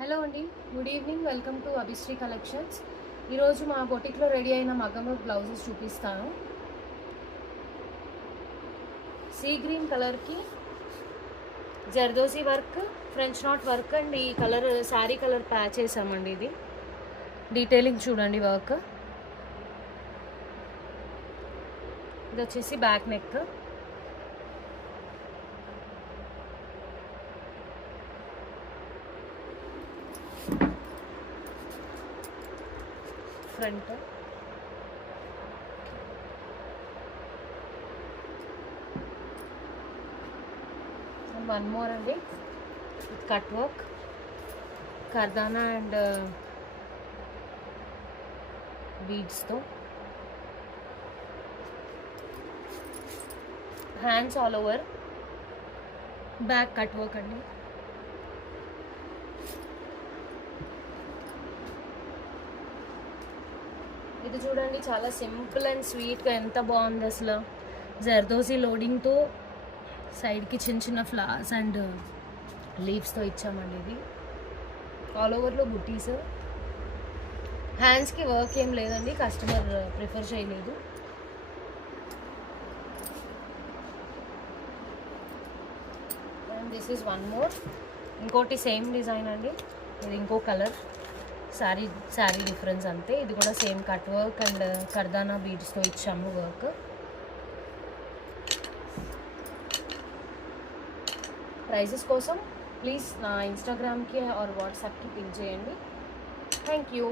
హలో అండి, good evening. Welcome to Abhishri collections. ఈరోజు మా బొటిక్లో రెడీ అయిన మగ్గం బ్లౌజెస్ చూపిస్తాను. సీ గ్రీన్ కలర్కి zardozi work, french knot work and ఈ కలర్ శారీ కలర్ ప్యాచ్ చేసామండి. ఇది డీటెయిలింగ్ చూడండి. వర్క్ ఇది వచ్చేసి back neck, front, one more అండి విత్ కట్ వర్క్, కర్దానా అండ్ బీడ్స్తో, hands all over, back cut work అండి. ఇది చూడండి, చాలా సింపుల్ అండ్ స్వీట్గా ఎంత బాగుంది అసలు. జర్దోజీ లోడింగ్తో సైడ్కి చిన్న చిన్న ఫ్లవర్స్ అండ్ లీవ్స్తో ఇచ్చామండి. ఇది ఆల్ ఓవర్లో బుట్టీస్. హ్యాండ్స్కి వర్క్ ఏం లేదండి, కస్టమర్ ప్రిఫర్ చేయలేదు. And this is one more, ఇంకోటి సేమ్ డిజైన్ అండి. ఇది ఇంకో కలర్, శారీ డిఫరెన్స్ అంతే. ఇది కూడా సేమ్ కట్ వర్క్ అండ్ కర్దానా బీడ్స్తో ఇచ్చాము వర్క్. ప్రైజెస్ కోసం ప్లీజ్ నా ఇన్స్టాగ్రామ్కి ఆర్ వాట్సాప్కి పిన్ చేయండి. Thank you.